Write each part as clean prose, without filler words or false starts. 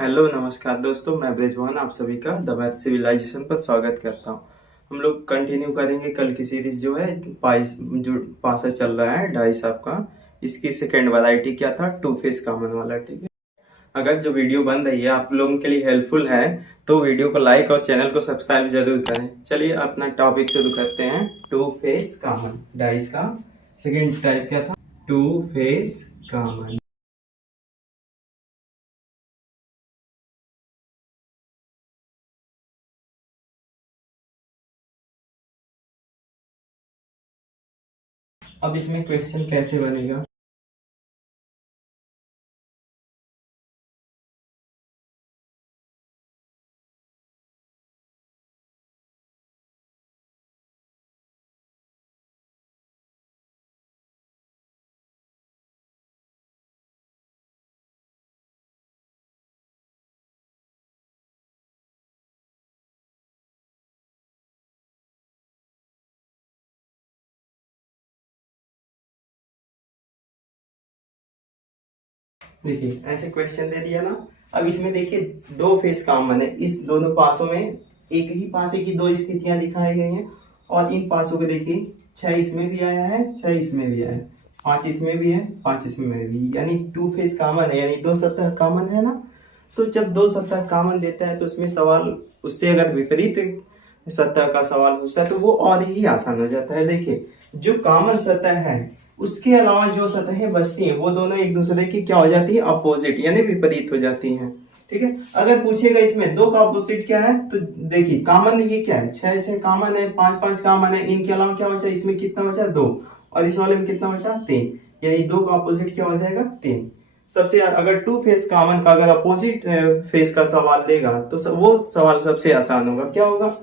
Hello नमस्कार दोस्तों, मैं ब्रिजवान आप सभी का द मैथ सिविलाइजेशन पर स्वागत करता हूँ। हम लोग कंटिन्यू करेंगे कल की सीरीज जो है पाइस जो पासा चल रहा है ढाई साहब का। इसकी सेकेंड वैरायटी क्या था, टू फेस कॉमन वाला। ठीक है, अगर जो वीडियो बन रही है आप लोगों के लिए हेल्पफुल है तो वीडियो को लाइक और चैनल को सब्सक्राइब जरूर करें। चलिए अपना टॉपिक शुरू करते हैं। टू फेस कॉमन डाइस का सेकेंड टाइप क्या था, टू फेस कॉमन। अब इसमें क्वेश्चन कैसे बनेगा। देखिए ऐसे क्वेश्चन दे दिया ना। अब इसमें देखिए दो फेस कॉमन है, इस दोनों पासों में एक ही पासे की दो स्थितियां दिखाई गई हैं। और इन पासों को देखिए, छह इसमें भी आया है, छह इसमें भी आया है, पांच इसमें भी है, पांच इसमें भी, यानी टू फेस कॉमन है, यानी दो सतह कॉमन है ना। तो जब दो सतह कॉमन देता है तो उसमें सवाल, उससे अगर विपरीत सतह का सवाल पूछता है तो वो और ही आसान हो जाता है। देखिए जो कॉमन सतह है उसके अलावा जो सतहें बचती हैं वो दोनों एक दूसरे की क्या हो जाती है, अपोजिट यानी विपरीत हो जाती हैं। ठीक है, अगर पूछेगा इसमें दो का अपोजिट क्या है तो देखिए कॉमन ये क्या है, छह छह कॉमन है, पांच पांच कॉमन है, इनके अलावा क्या बचा, इसमें कितना बचा, दो, और इस वाले में कितना बचा, तीन, यानी दो का अपोजिट क्या हो जाएगा, तीन। सबसे अगर टू फेस कॉमन का अगर अपोजिट फेस का सवाल देगा तो वो सवाल सबसे आसान होगा। क्या होगा,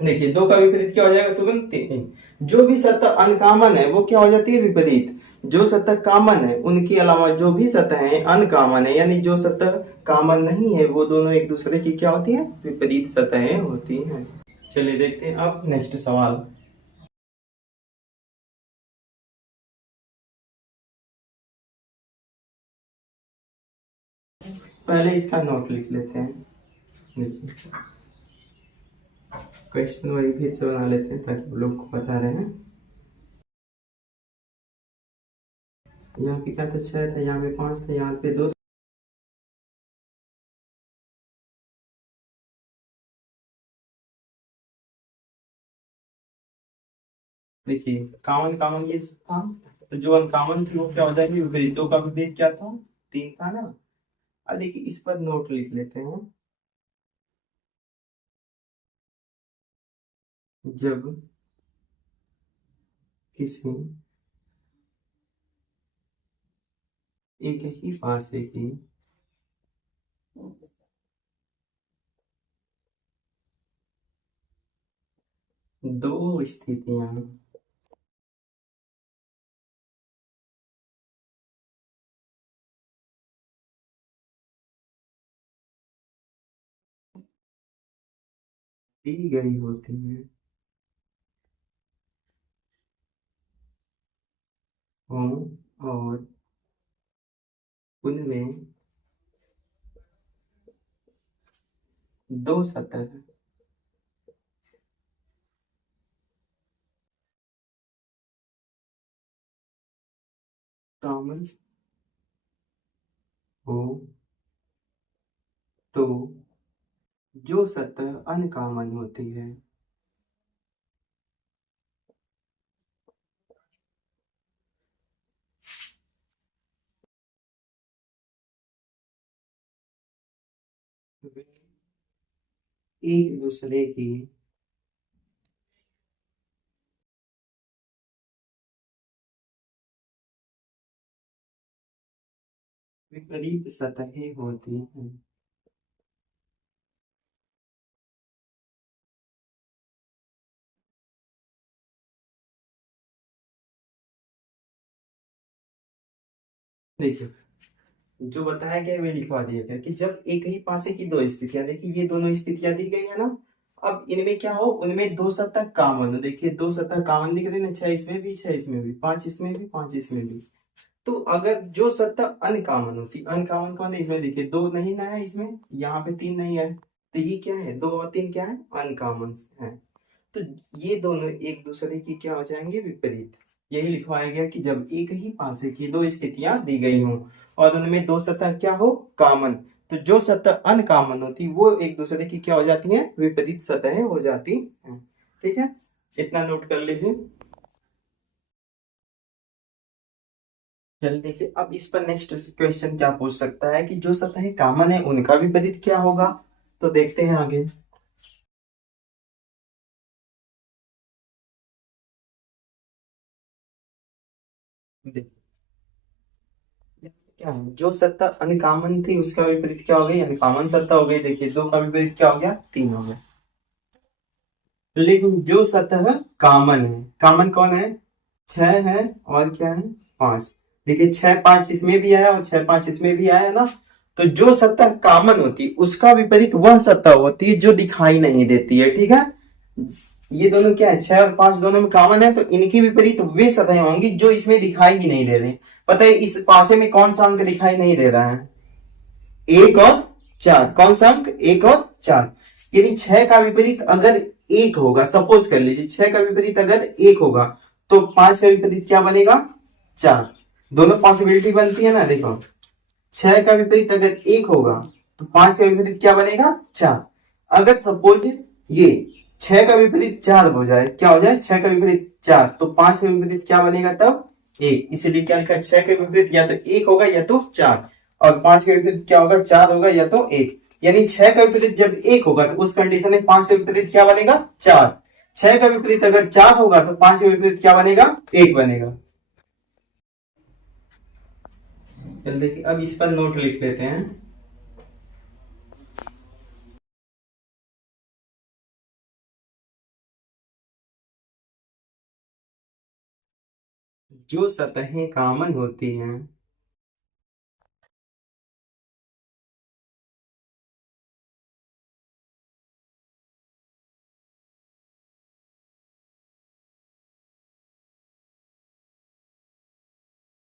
देखिए दो का विपरीत क्या हो जाएगा, तुरंत तीन। जो भी सतह अनकॉमन है वो क्या हो जाती है, विपरीत। जो सतह कॉमन है उनके अलावा जो भी सतह है अनकॉमन है, यानी जो सतह कॉमन नहीं है वो दोनों एक दूसरे की क्या होती है, विपरीत सतहें होती हैं। चलिए देखते हैं अब नेक्स्ट सवाल। पहले इसका नोट लिख लेते हैं, क्वेश्चन वही फिर से बना लेते हैं ताकि आप लोग को बता रहे हैं। यहाँ पे क्या था, छह था, यहाँ पे पांच था, यहाँ पे दो। देखिए कॉमन कॉमन ये था, तो जो अनकॉमन थी वो क्या हो जाएगी, विपरीत। दो का विपरीत क्या था, तीन था ना। अब देखिए इस पर नोट लिख लेते हैं। जब किसी एक ही पासे की दो स्थितियां दी गई होती हैं और उनमें दो सतह कॉमन हो तो जो सतह अनकॉमन होती है वे एक दूसरे की विपरीत सतहें होती हैं। देखिए जो बताया गया है वे लिखवा दिया गया कि जब एक ही पासे की दो स्थितियां, देखिए ये दोनों स्थितियां दी गई है ना। अब इनमें क्या हो, उनमें दो सतह कॉमन हो। देखिए दो सतह कॉमन दिख रही है ना, छह इसमें भी, छह इसमें भी, पांच इसमें भी, पांच इसमें भी। तो अगर जो सत्ता अनकॉमन होती, अनकॉमन कौन है इसमें, देखिए दो नहीं ना है इसमें, यहाँ पे तीन नहीं है, तो ये क्या है, दो और तीन क्या है, अनकॉमन है। तो ये दोनों एक दूसरे की क्या हो जाएंगे, विपरीत। यही लिखवाया गया कि जब एक ही पासे की दो स्थितियां दी गई हों और उनमें दो सतह क्या हो, कॉमन, तो जो सतह अनकॉमन होती वो एक दूसरे की क्या हो जाती है, विपरीत सतह हो जाती है। ठीक है, इतना नोट कर लीजिए। चलिए देखिए, अब इस पर नेक्स्ट क्वेश्चन क्या पूछ सकता है कि जो सतह कॉमन है उनका विपरीत क्या होगा, तो देखते हैं आगे। देखिए क्या है, जो सत्ता अनकॉमन थी उसका विपरीत क्या हो गई, अनकॉमन सत्ता हो गई। देखिए दो का विपरीत क्या हो गया, तीन हो गया। लेकिन जो सतह कॉमन है, कॉमन कौन है, छह है और क्या है, पांच। देखिए छह पांच इसमें भी आया और छह पांच इसमें भी आया ना। तो जो सत्ता कॉमन होती उसका विपरीत वह सत्ता होती है जो दिखाई नहीं देती है। ठीक है, ये दोनों क्या है, छह और पांच दोनों में कॉमन है, तो इनके विपरीत वे सतहें होंगी जो इसमें दिखाई ही नहीं दे रही। पता है इस पासे में कौन सा अंक दिखाई नहीं दे रहा है, एक और चार। कौन सा अंक, एक और चार। यदि छह का विपरीत अगर एक होगा, सपोज कर लीजिए छह का विपरीत अगर एक होगा, तो पांच का विपरीत क्या बनेगा, चार। दोनों पॉसिबिलिटी बनती है ना, देखो छह का विपरीत अगर एक होगा तो पांच का विपरीत क्या बनेगा, चार। अगर सपोज ये छह का विपरीत चार हो जाए, क्या हो जाए, छह का विपरीत चार, तो पांच का विपरीत क्या बनेगा तब, एक। इसीलिए क्या लिखा, छह का विपरीत या तो एक होगा या तो चार, और पांच का विपरीत क्या होगा, चार होगा या तो एक। यानी छह का विपरीत जब एक होगा तो उस कंडीशन में पांच का विपरीत क्या बनेगा, चार। छह का विपरीत अगर चार होगा तो पांच का विपरीत क्या बनेगा, एक बनेगा। चल देखिए, अब इस पर नोट लिख लेते हैं। जो सतहें कॉमन होती हैं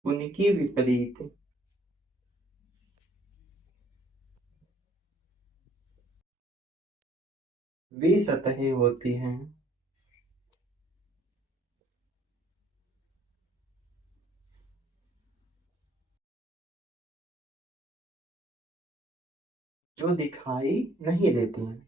उनकी विपरीत वे सतहें होती हैं जो दिखाई नहीं देती हैं।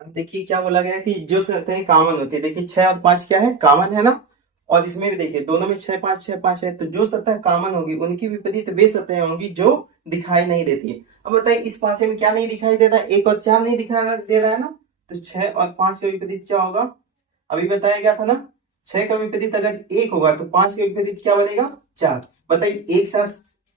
अब देखिए क्या बोला गया कि जो सतहें कॉमन होती है, देखिए छह और पांच क्या है, कॉमन है ना। और इसमें भी देखिए दोनों में छह पांच है, तो जो सतह कॉमन होगी उनकी विपरीत वे सतहें होंगी जो दिखाई नहीं देती है। अब बताइए इस पासे में क्या नहीं दिखाई दे रहा है, एक और चार नहीं दिखाई दे रहा है ना, तो छह और पांच का विपरीत क्या होगा, अभी बताया गया था ना। छह का विपरीत अगर एक होगा तो पांच का विपरीत क्या बनेगा, चार। बताइए एक साथ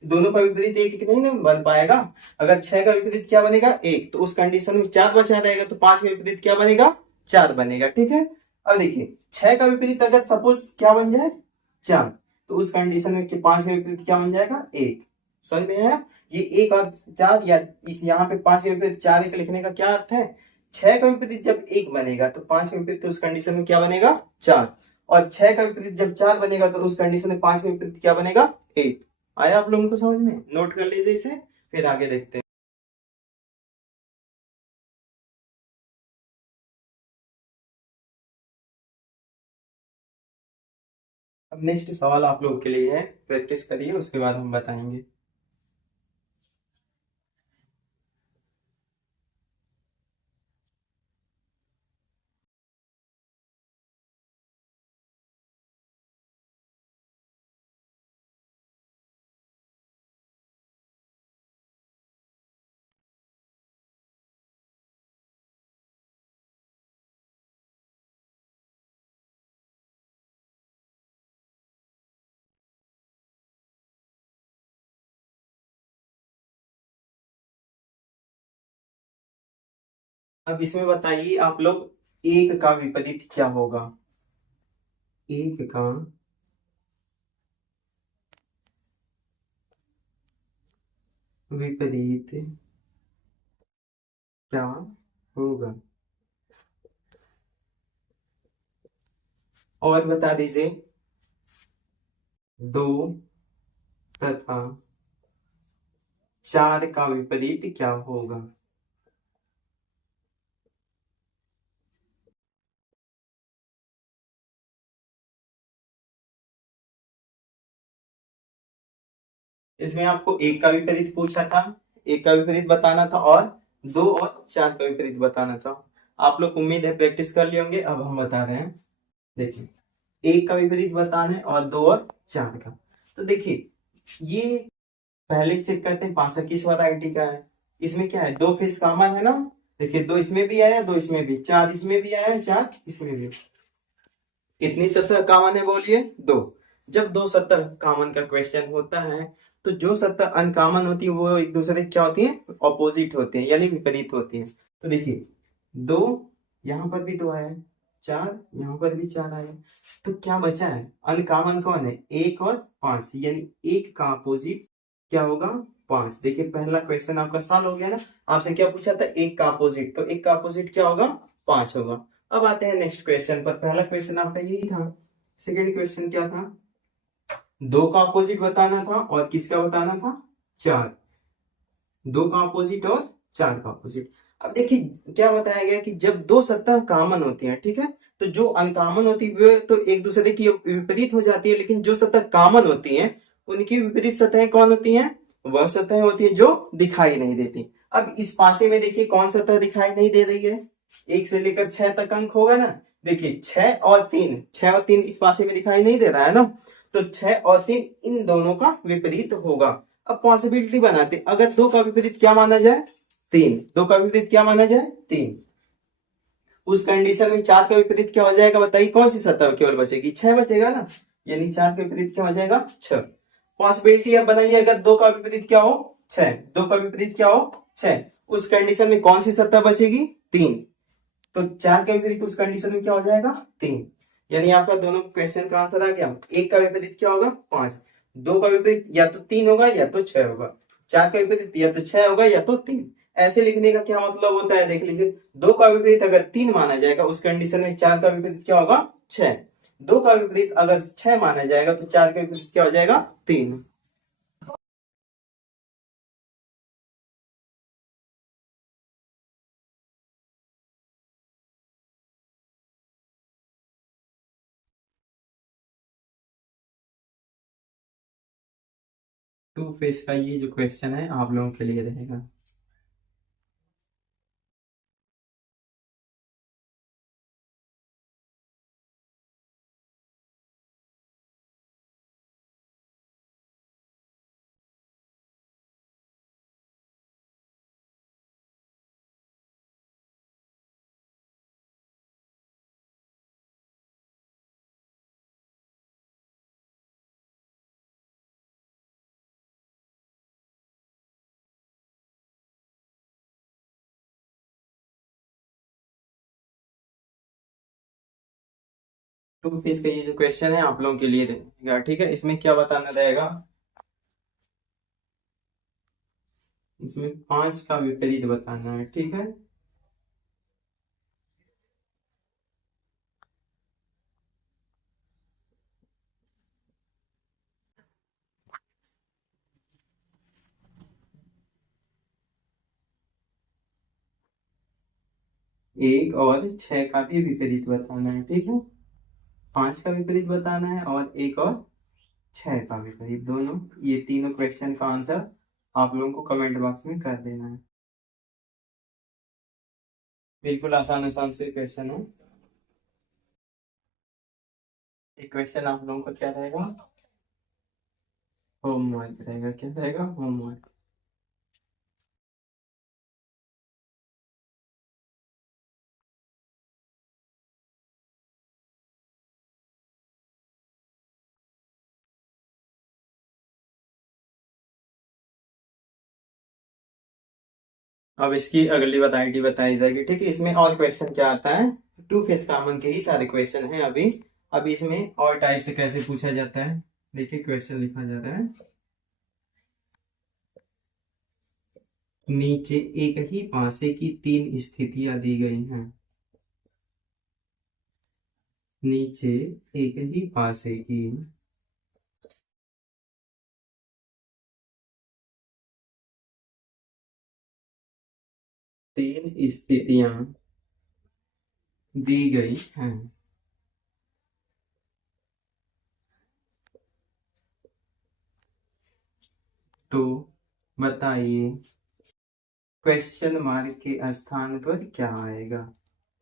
दोनों का विपरीत एक एक नहीं ना बन पाएगा। अगर छह का विपरीत क्या बनेगा, एक, तो उस कंडीशन में चार बचा रहेगा, तो पांच का विपरीत क्या बनेगा, चार बनेगा। ठीक है, अब देखिए छह का विपरीत अगर सपोज क्या बन जाए, चार, तो उस कंडीशन में पांच का विपरीत क्या बन जाएगा, एक। समझ में आया, ये एक और चार, या इस यहाँ पे पांच के विपरीत चार एक लिखने का क्या अर्थ है, छह का विपरीत जब एक बनेगा तो पांच का विपरीत तो उस कंडीशन में क्या बनेगा, चार। और छह का विपरीत जब चार बनेगा तो उस कंडीशन में पांच का विपरीत क्या बनेगा, एक। आया आप लोगों को समझ में, नोट कर लीजिए इसे, फिर आगे देखते हैं। अब नेक्स्ट सवाल आप लोगों के लिए है, प्रैक्टिस करिए उसके बाद हम बताएंगे। अब इसमें बताइए आप लोग, एक का विपरीत क्या होगा, एक का विपरीत क्या होगा? और बता दीजिए। दो तथा चार का विपरीत क्या होगा? इसमें आपको एक का विपरीत पूछा था, एक का विपरीत बताना था, और दो और चार का विपरीत बताना था। आप लोग उम्मीद है प्रैक्टिस कर लिए होंगे। अब हम बता रहे हैं। देखिए, एक का विपरीत बताना है और दो और चार का। तो देखिए, ये पहले चेक करते हैं पासा किस वैरायटी का है। इसमें क्या है, दो फेस कॉमन है ना। देखिए, दो इसमें भी आया, दो इसमें भी, चार इसमें भी आया, चार इसमें भी। कितनी सतह कॉमन है बोलिए? दो। जब दो सतह कॉमन का क्वेश्चन होता है, तो जो सतह अनकॉमन होती है वो एक दूसरे की क्या होती है, ऑपोजिट होते हैं, यानी विपरीत होती है। तो देखिए, दो यहां पर भी दो आया, चार यहां पर भी चार आया, तो क्या बचा है, अनकॉमन कौन है, एक और पांच, यानी एक का अपोजिट क्या होगा, पांच। देखिए, पहला क्वेश्चन आपका सॉल्व हो गया ना। आपसे क्या पूछा था, एक का अपोजिट, तो एक का अपोजिट क्या होगा, पांच होगा। अब आते हैं नेक्स्ट क्वेश्चन पर। पहला क्वेश्चन आपका यही था। सेकंड क्वेश्चन क्या था, दो का अपोजिट बताना था और किसका बताना था, चार। दो का अपोजिट और चार का अपोजिट। अब देखिए क्या बताया गया कि जब दो सत्ता कॉमन होती है, ठीक है, तो जो अनकॉमन होती है वे तो एक दूसरे की विपरीत हो जाती है, लेकिन जो सत्ता कॉमन होती है उनकी विपरीत सतहें कौन होती हैं, वह सतह होती है जो दिखाई नहीं देती। अब इस पासे में देखिए कौन सतह दिखाई नहीं दे रही है, एक से लेकर छह तक अंक होगा ना। देखिए, छह और तीन, छह और तीन इस पासे में दिखाई नहीं दे रहा है ना, तो छह और तीन इन दोनों का विपरीत होगा। अब पॉसिबिलिटी बनाते, अगर दो का विपरीत क्या माना जाए, तीन, दो का विपरीत क्या माना जाए, तीन, उस कंडीशन में चार का विपरीत क्या हो जाएगा, बताइए कौन सी सतह केवल बचेगी, छह बचेगा ना, यानी चार का विपरीत क्या हो जाएगा, छह। पॉसिबिलिटी अब बनाइए, अगर दो का विपरीत क्या हो, छह, दो का विपरीत क्या हो, छह, उस कंडीशन में कौन सी सतह बचेगी, तीन, तो चार का विपरीत उस कंडीशन में क्या हो जाएगा, तीन। यानी आपका दोनों क्वेश्चन का आंसर आ गया। एक का विपरीत क्या होगा, पांच, दो का विपरीत या तो तीन होगा या तो छह होगा, चार का विपरीत या तो छह होगा या तो तीन। ऐसे लिखने का क्या मतलब होता है, देख लीजिए, दो का विपरीत अगर तीन माना जाएगा उस कंडीशन में चार का विपरीत क्या होगा, छह। दो का विपरीत अगर छह माना जाएगा तो चार का विपरीत क्या हो जाएगा, तीन। टू फेस का ये जो क्वेश्चन है आप लोगों के लिए रहेगा। टू फेस का ये जो क्वेश्चन है आप लोगों के लिए रहेगा, ठीक है। इसमें क्या बताना रहेगा, इसमें पांच का विपरीत बताना है, ठीक है। एक और छह का भी विपरीत बताना है, ठीक है। पांच का विपरीत बताना है और एक और छह का विपरीत, दोनों, ये तीनों क्वेश्चन का आंसर आप लोगों को कमेंट बॉक्स में कर देना है। बिल्कुल आसान आसान से क्वेश्चन है। एक क्वेश्चन आप लोगों का क्या रहेगा, होमवर्क रहेगा, क्या रहेगा, होमवर्क। अब इसकी अगली वैरायटी बताई जाएगी, ठीक है। इसमें और क्वेश्चन क्या आता है, टू फेस कॉमन के ही सारे क्वेश्चन हैं अभी। अभी इसमें और टाइप से कैसे पूछा जाता है, देखिए क्वेश्चन लिखा जाता है। नीचे एक ही पासे की 3 स्थितियां दी गई हैं। नीचे एक ही पासे की 3 स्थितियां दी गई हैं। तो बताइए क्वेश्चन मार्क के स्थान पर क्या आएगा।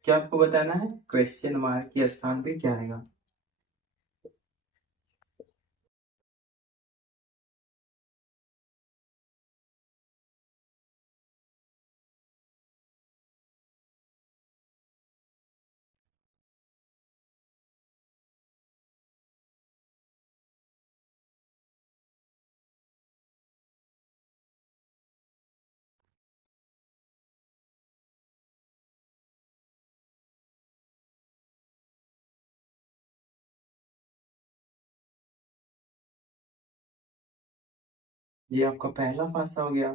क्या आपको बताना है? क्वेश्चन मार्क के स्थान पे क्या आएगा? ये आपका पहला पासा हो गया।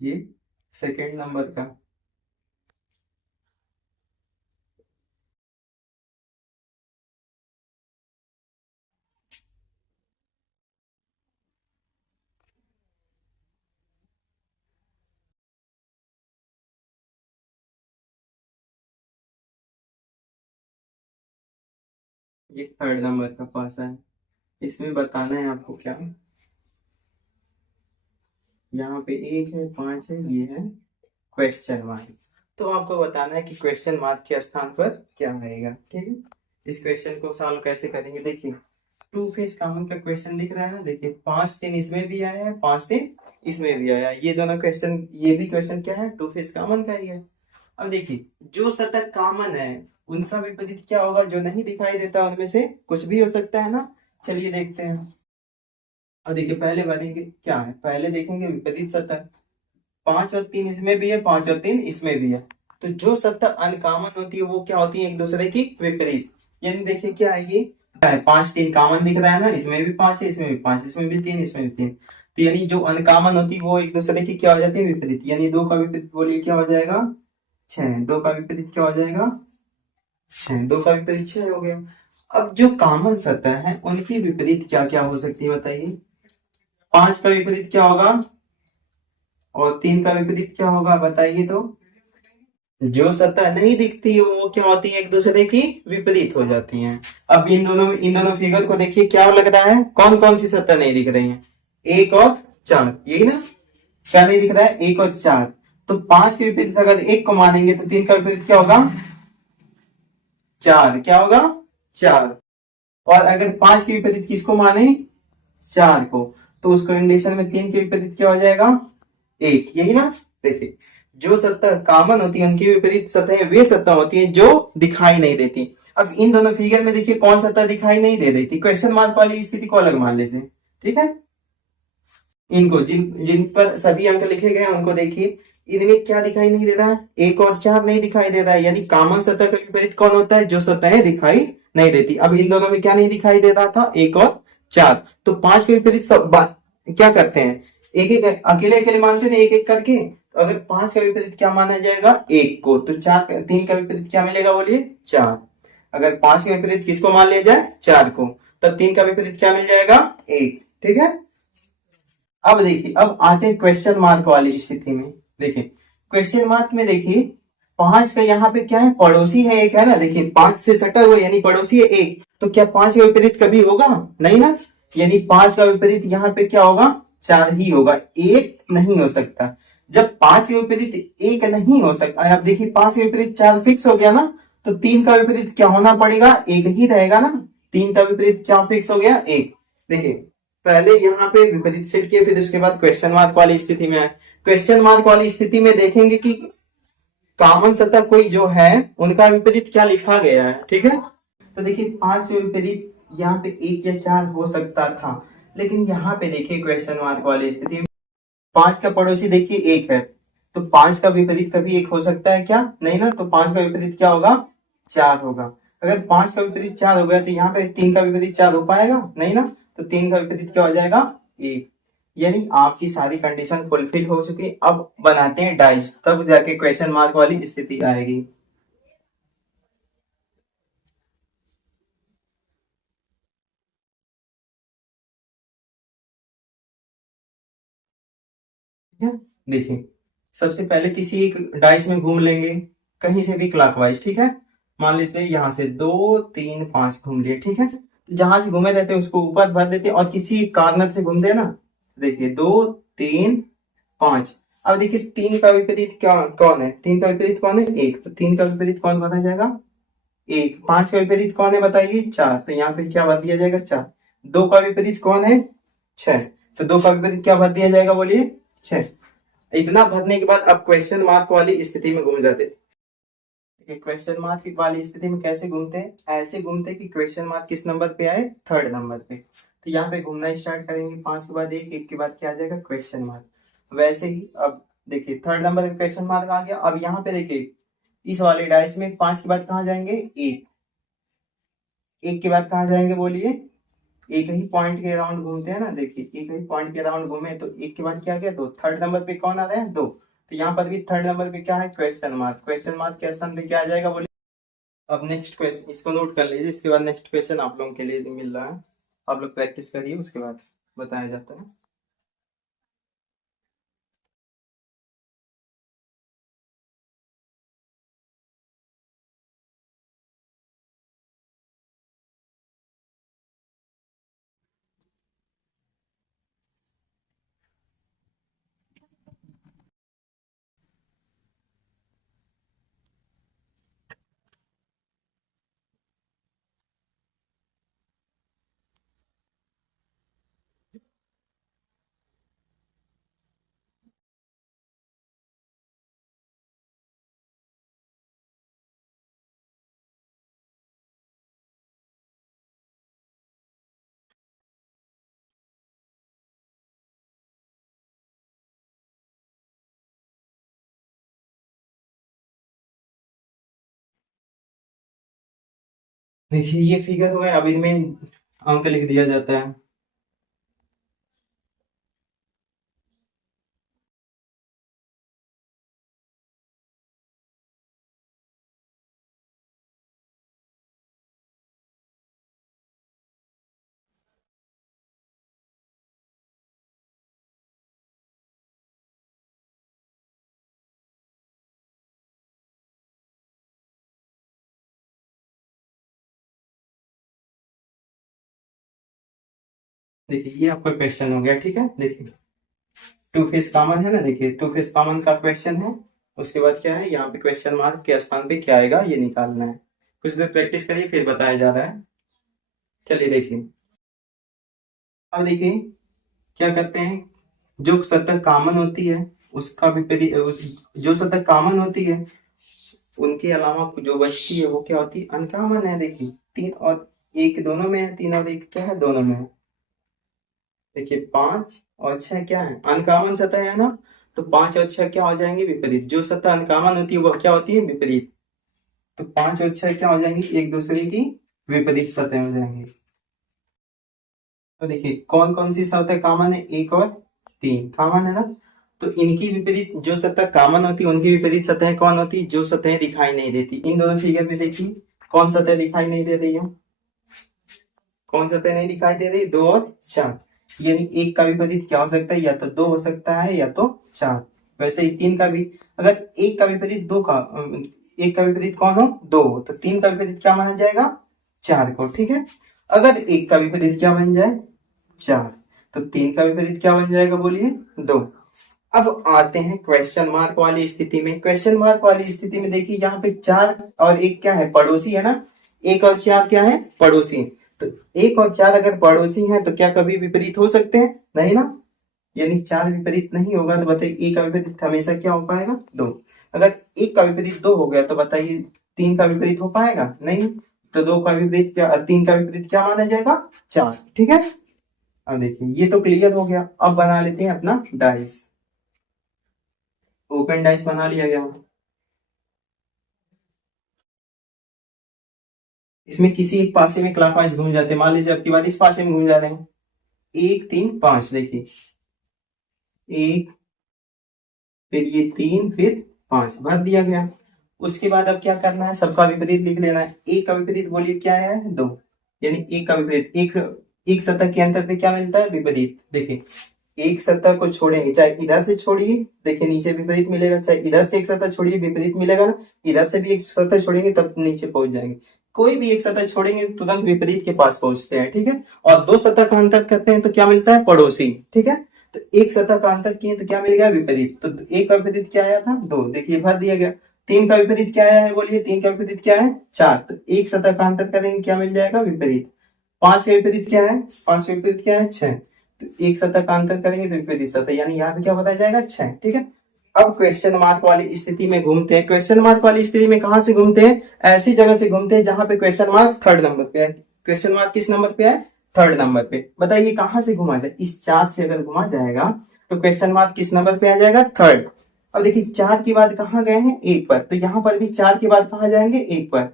ये सेकंड नंबर का। ये थर्ड नंबर का पासा है। इसमें बताना है आपको क्या। यहाँ पे 1 है, 5 है, ये है क्वेश्चन मार्क। तो आपको बताना है कि क्वेश्चन मार्क के स्थान पर क्या आएगा। ठीक है, इस क्वेश्चन को सॉल्व कैसे करेंगे। देखिए टू फेस कॉमन का क्वेश्चन दिख रहा है ना। देखिए 5 3 इसमें भी आया है, 5 3 इसमें भी आया है। ये दोनों क्वेश्चन, ये भी क्वेश्चन क्या है? टू फेस कॉमन का ही है। अब देखिए जो सतह कॉमन है उनका विपरीत क्या होगा? जो नहीं दिखाई देता उनमें से कुछ भी हो सकता है ना। चलिए देखते हैं। अब देखिए पहले बताएंगे क्या है। पहले देखेंगे विपरीत सतह। 5 और 3 इसमें भी है, 5 और 3 इसमें भी है। तो जो सतह अनकॉमन होती है वो क्या होती है? एक दूसरे की विपरीत। यानी देखिए क्या है ये? 5 3 कॉमन दिख रहा है ना। इसमें भी 5 है, इसमें भी 5, इसमें भी 3, इसमें भी 3। तो यानी जो अनकॉमन होती है वो एक दूसरे की क्या हो जाती है? विपरीत। यानी 2 का विपरीत बोलिए क्या हो जाएगा? 6। 2 का विपरीत क्या हो जाएगा? 6। 2 का विपरीत 6 हो गया। अब जो कॉमन सतह है उनकी विपरीत क्या क्या हो सकती है बताइए। 5 का विपरीत क्या होगा और 3 का विपरीत क्या होगा बताइए तो। जो सतह नहीं दिखती है वो क्या होती है? एक दूसरे की विपरीत हो जाती हैं। अब इन दोनों फिगर को देखिए क्या लग रहा है? कौन कौन सी सतह नहीं दिख रही है? 1 और 4, यही ना। क्या नहीं दिख रहा है? 1 और 4। तो 5 के विपरीत अगर 1 को मानेंगे तो 3 का विपरीत क्या होगा? 4। क्या होगा? 4। और अगर 5 के विपरीत किसको माने? 4 को। तो उस कंडीशन में 3 के विपरीत क्या हो जाएगा? 1, यही ना। देखिए जो सतह कॉमन होती है उनकी विपरीत सतह वे सतह होती है जो दिखाई नहीं देती। अब इन दोनों फिगर में देखिए कौन सतह दिखाई नहीं दे रही थी। क्वेश्चन मार्क वाली स्थिति को अलग मान लीजिए। ठीक है, इनको जिन जिन पर सभी अंक लिखे गए हैं उनको देखिए। इनमें क्या दिखाई नहीं दे रहा है? 1 और 4 नहीं दिखाई दे रहा है। यानी कॉमन सतह का विपरीत कौन होता है? जो सतह दिखाई नहीं देती। अब इन दोनों में क्या नहीं दिखाई दे रहा था? 1 और 4। तो 5 के विपरीत सब क्या करते हैं? एक एक अकेले अकेले मानते हैं, एक एक करके। तो अगर 5 का विपरीत क्या माना जाएगा? 1 को। तो 3 का विपरीत क्या मिलेगा बोलिए? 4। अगर 5 के विपरीत किसको मान लिया जाए? 4 को। तब 3 का विपरीत क्या मिल जाएगा? 1। ठीक है। अब देखिए, अब आते हैं क्वेश्चन मार्क वाली स्थिति में। देखिए क्वेश्चन मार्क में देखिए 5 का यहाँ पे क्या है? पड़ोसी है एक, है ना। देखिए 5 से सटा हुआ यानी पड़ोसी है 1। तो क्या 5 का विपरीत कभी होगा? नहीं ना। यानी 5 का विपरीत यहाँ पे क्या होगा? 4 ही होगा, 1 नहीं हो सकता। जब 5 के विपरीत 1 नहीं हो सकता, अब देखिए 5 के विपरीत 4 फिक्स हो गया ना। तो 3 का विपरीत क्या होना पड़ेगा? 1 ही रहेगा ना। 3 का विपरीत क्या फिक्स हो गया? 1। देखिए पहले यहाँ पे विपरीत सेट किए, फिर उसके बाद क्वेश्चन मार्क वाली स्थिति में आए। क्वेश्चन मार्क वाली स्थिति में देखेंगे कि कॉमन सतह कोई जो है उनका विपरीत क्या लिखा गया है। ठीक है, तो देखिए 5 से विपरीत यहाँ पे 1 या 4 हो सकता था। लेकिन यहाँ पे देखिए क्वेश्चन मार्क वाली स्थिति में 5 का पड़ोसी देखिए 1 है। तो 5 का विपरीत कभी 1 हो सकता है क्या? नहीं ना। तो 5 का विपरीत क्या होगा? 4 होगा। अगर 5 का विपरीत 4 हो गया तो यहाँ पे 3 का विपरीत 4 हो पाएगा? नहीं ना। तो 3 का विपरीत क्या हो जाएगा? 1। यानी आपकी सारी कंडीशन फुलफिल हो चुकी। अब बनाते हैं डाइस, तब जाके क्वेश्चन मार्क वाली स्थिति आएगी। ठीक है, देखिए सबसे पहले किसी एक डाइस में घूम लेंगे, कहीं से भी क्लॉकवाइज। ठीक है, मान लीजिए यहाँ से 2 3 5 घूम लिए। ठीक है, जहां से घूमे रहते हैं उसको ऊपर भर देते हैं और किसी कॉर्नर से घूमते हैं ना। देखिए 2 3 5। अब देखिए 3 का विपरीत क्या कौन है, 3 का विपरीत कौन है, 1। तो 3 का विपरीत कौन बना जाएगा, 1। 5 का विपरीत कौन है बताइए, 4। तो यहाँ पे क्या भर दिया जाएगा, 4। 2 का विपरीत कौन है, 6। तो 2 का विपरीत क्या भर दिया जाएगा, बोलिए 6। इतना भरने के बाद अब क्वेश्चन मार्क वाली स्थिति में घूम जाते। क्वेश्चन मार्क वाली स्थिति में कैसे घूमते हैं, ऐसे घूमते हैं कि क्वेश्चन मार्क किस नंबर पे आए, 3rd नंबर पे। तो यहाँ पे घूमना स्टार्ट करेंगे, 5 के बाद 1, 1 के बाद क्या आ जाएगा, क्वेश्चन मार्क। वैसे ही अब देखिए 3rd नंबर पे क्वेश्चन मार्क आ गया। अब यहाँ पे देखिए इस वाले डाइस में 5 के बाद कहाँ जाएंगे, 1। 1 के बाद कहाँ जाएंगे बोलिए, एक ही पॉइंट के अराउंड घूमते हैं ना। देखिए एक ही पॉइंट के अराउंड घूमे तो 1 के बाद क्या गया, 2। 3rd नंबर पे कौन आ रहा है, 2। तो यहाँ पर भी 3rd नंबर पे क्या है, क्वेश्चन मार्क। क्वेश्चन मार्क के स्थान पे क्या आ जाएगा बोलिए। अब नेक्स्ट क्वेश्चन इसको नोट कर लीजिए, इसके बाद नेक्स्ट क्वेश्चन आप लोगों के लिए मिल रहा है। आप लोग प्रैक्टिस करिए, उसके बाद बताया जाता है। देखिए ये फिगर हो गया, अब इनमें अंक लिख दिया जाता है। देखिए ये आपका क्वेश्चन हो गया। ठीक है, देखिए टू फेस कॉमन है ना, देखिए टू फेस कॉमन का क्वेश्चन है। उसके बाद क्या है, यहाँ पे क्वेश्चन मार्क के स्थान पे क्या आएगा ये निकालना है। कुछ देर प्रैक्टिस करिए फिर बताया जा रहा है। चलिए देखिए, अब देखिए क्या करते हैं, जो सतह कॉमन होती है उसका विपरीत जो सतह कॉमन होती है उनके अलावा जो बचती है वो क्या होती है, अनकॉमन है। देखिए 3 और 1 दोनों में है, 3 और 1 क्या है, दोनों में है। देखिए 5 और 6 क्या है, अनकॉमन सतह है ना। तो 5 और 6 क्या हो जाएंगे, विपरीत। जो सतह अनकॉमन होती है वो क्या होती है, विपरीत। तो 5 और 6 क्या हो जाएंगी, एक दूसरे की विपरीत सतह हो जाएंगी। तो देखिए कौन कौन सी सतह कॉमन है, 1 और 3 कॉमन है ना। तो इनकी विपरीत जो सतह कॉमन होती है उनकी विपरीत सतह कौन होती है, जो सतह दिखाई नहीं देती। इन दोनों फिगर में देखिए कौन सतह दिखाई नहीं दे रही है, कौन सतह नहीं दिखाई दे रही, 2 और 4। यानी 1 का विपरीत क्या हो सकता है, या तो 2 हो सकता है या तो 4। वैसे ही 3 का भी, अगर 1 का विपरीत 2 का 1 का विपरीत कौन हो, 2 हो, तो 3 का विपरीत क्या माना जाएगा, 4 को। ठीक है, अगर 1 का विपरीत क्या बन जाए, 4, तो 3 का विपरीत क्या बन जाएगा बोलिए, 2। अब आते हैं क्वेश्चन मार्क वाली स्थिति में। क्वेश्चन मार्क वाली स्थिति में देखिए यहाँ पे 4 और 1 क्या है, पड़ोसी है ना। 1 और 4 क्या है, पड़ोसी। तो 1 और 4 अगर पड़ोसी हैं तो क्या कभी विपरीत हो सकते हैं, नहीं ना। यानी 4 विपरीत नहीं होगा, तो बताइए 1 का विपरीत हमेशा क्या हो पाएगा, 2। अगर 1 का विपरीत 2 हो गया तो बताइए 3 का विपरीत हो पाएगा, नहीं। तो 2 का विपरीत क्या, 3 का विपरीत क्या माना जाएगा, 4। ठीक है, अब देखिए ये तो क्लियर हो गया। अब बना लेते हैं अपना डाइस। ओपन डाइस बना लिया गया। इसमें किसी एक पासे में क्लॉकवाइज घूम जाते हैं। मान लीजिए आपकी बात इस पासे में घूम जा रहे हैं, 1 3 5। देखिए 1, फिर ये 3, फिर 5 भर दिया गया। उसके बाद अब क्या करना है, सबका विपरीत लिख लेना है। एक का विपरीत बोलिए क्या है, 2, यानी एक का विपरीत, एक सतह के अंतर पे क्या मिलता है, विपरीत। देखिए एक सतह को छोड़ेंगे, चाहे इधर से छोड़िए, देखिए नीचे विपरीत मिलेगा, चाहे इधर से एक सतह छोड़िए विपरीत मिलेगा ना, इधर से भी एक सतह छोड़ेंगे तब नीचे पहुंच जाएंगे। कोई भी एक सतह छोड़ेंगे तुरंत विपरीत के पास पहुंचते हैं, ठीक है। और दो सतह का अंतर करते हैं तो क्या मिलता है, पड़ोसी, ठीक है। तो एक सतह का अंतर किए तो क्या मिल गया, विपरीत। तो एक का विपरीत क्या आया था, 2, देखिए भर दिया गया। 3 का विपरीत क्या आया है, बोलिए 3 का विपरीत क्या है, 4। तो एक सतह का अंतर करेंगे क्या मिल जाएगा, विपरीत। 5 का विपरीत क्या है, 5 का विपरीत क्या है, 6। तो एक सतह का अंतर करेंगे तो विपरीत सतह, यानी यहाँ पे क्या बताया जाएगा, 6, ठीक है। अब क्वेश्चन मार्क वाली स्थिति में घूमते हैं। क्वेश्चन मार्क वाली स्थिति में कहां से घूमते हैं, ऐसी जगह से घूमते हैं जहां पे क्वेश्चन मार्क 3rd नंबर पे है। क्वेश्चन मार्क किस नंबर पे है, 3rd नंबर पे। बताइए कहां से घुमा जाए, इस 4 से अगर घुमा जाएगा तो क्वेश्चन मार्क किस नंबर पे आ जाएगा, 3rd। अब देखिए 4 के बाद कहां गए हैं, 1 पर, तो यहां पर भी 4 के बाद कहां जाएंगे, 1 पर,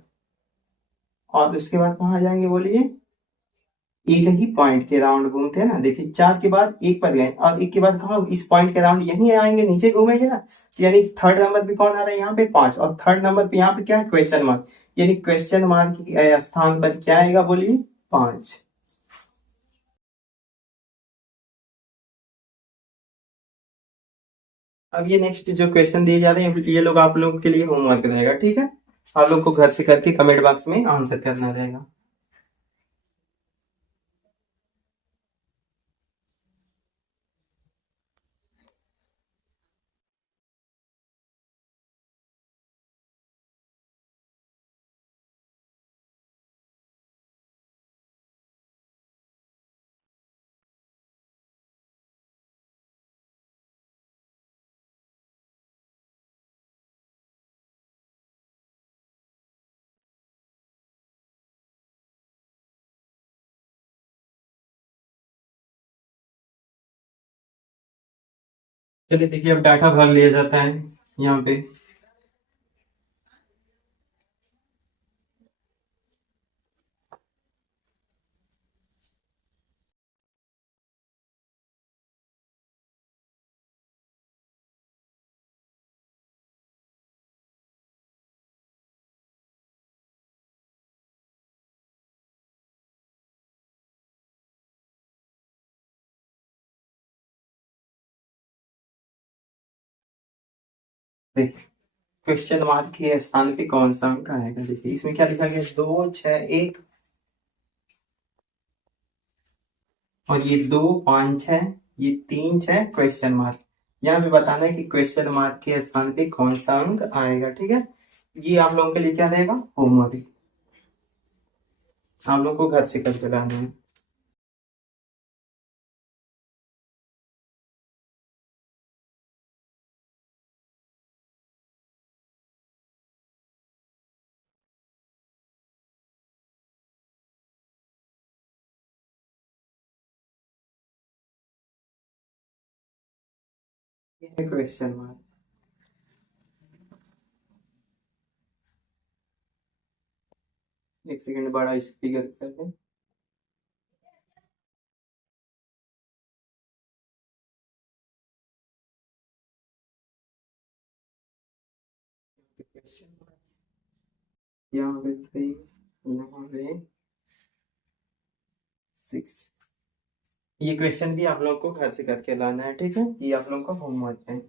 और उसके बाद कहां जाएंगे बोलिए, एक ही पॉइंट के राउंड घूमते हैं ना। देखिए 4 के बाद 1 पर गए और 1 के बाद कहा, इस पॉइंट के राउंड यहीं आएंगे, नीचे घूमेंगे ना। यानी 3rd नंबर पे कौन आ रहा है, यहाँ पे 5, और 3rd नंबर पे यहाँ पे क्या है, क्वेश्चन मार्क। यानी क्वेश्चन मार्क के स्थान पर क्या आएगा बोलिए, 5। अब ये नेक्स्ट जो क्वेश्चन दिए जा रहे हैं ये लोग आप लोगों के लिए होमवर्क रहेगा, ठीक है। आप लोग को घर से करके कमेंट बॉक्स में आंसर करना रहेगा। चलिए देखिए अब डाटा भर लिया जाता है यहाँ पे। देखिए क्वेश्चन मार्क के स्थान पे कौन सा अंक आएगा, देखिए इसमें क्या लिखा गया, 2, 6, 1, और ये 2, 5, 6, ये 3, 6 क्वेश्चन मार्क। यहाँ पे बताना है कि क्वेश्चन मार्क के स्थान पे कौन सा अंक आएगा, ठीक है। ये आप लोगों के लिए क्या रहेगा, होमवर्क, आप लोग को घर से करके लाना है। ये है क्वेश्चन मार्क। एक सेकंड बड़ा स्पीकर कर दें। यहाँ पे 3, यहाँ पे 6। ये क्वेश्चन भी आप लोग को घर से करके लाना है, ठीक है। ये आप लोगों का होमवर्क है।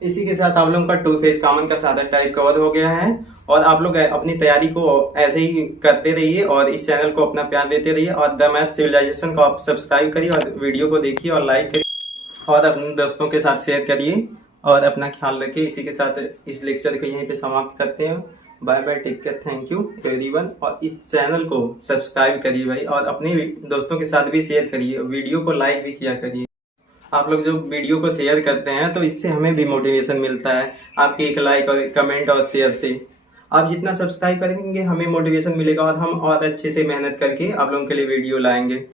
इसी के साथ आप लोगों का 2 फेज कॉमन का सादा टाइप कवर हो गया है। और आप लोग अपनी तैयारी को ऐसे ही करते रहिए और इस चैनल को अपना प्यार देते रहिए, और द मैथ सिविलाइजेशन को आप सब्सक्राइब करिए और वीडियो को देखिए और लाइक करिए और अपने दोस्तों के साथ शेयर करिए और अपना ख्याल रखिए। इसी के साथ इस लेक्चर को यहीं पे समाप्त करते हैं। Bye bye, take care, thank you everyone. और इस चैनल को सब्सक्राइब करिए भाई, और अपने दोस्तों के साथ भी शेयर करिए, वीडियो को लाइक भी किया करिए। आप लोग जो वीडियो को शेयर करते हैं तो इससे हमें भी मोटिवेशन मिलता है, आपके एक लाइक और कमेंट और शेयर से। आप जितना सब्सक्राइब करेंगे हमें मोटिवेशन मिलेगा और हम और अच्छे से मेहनत करके आप लोगों के लिए वीडियो लाएंगे।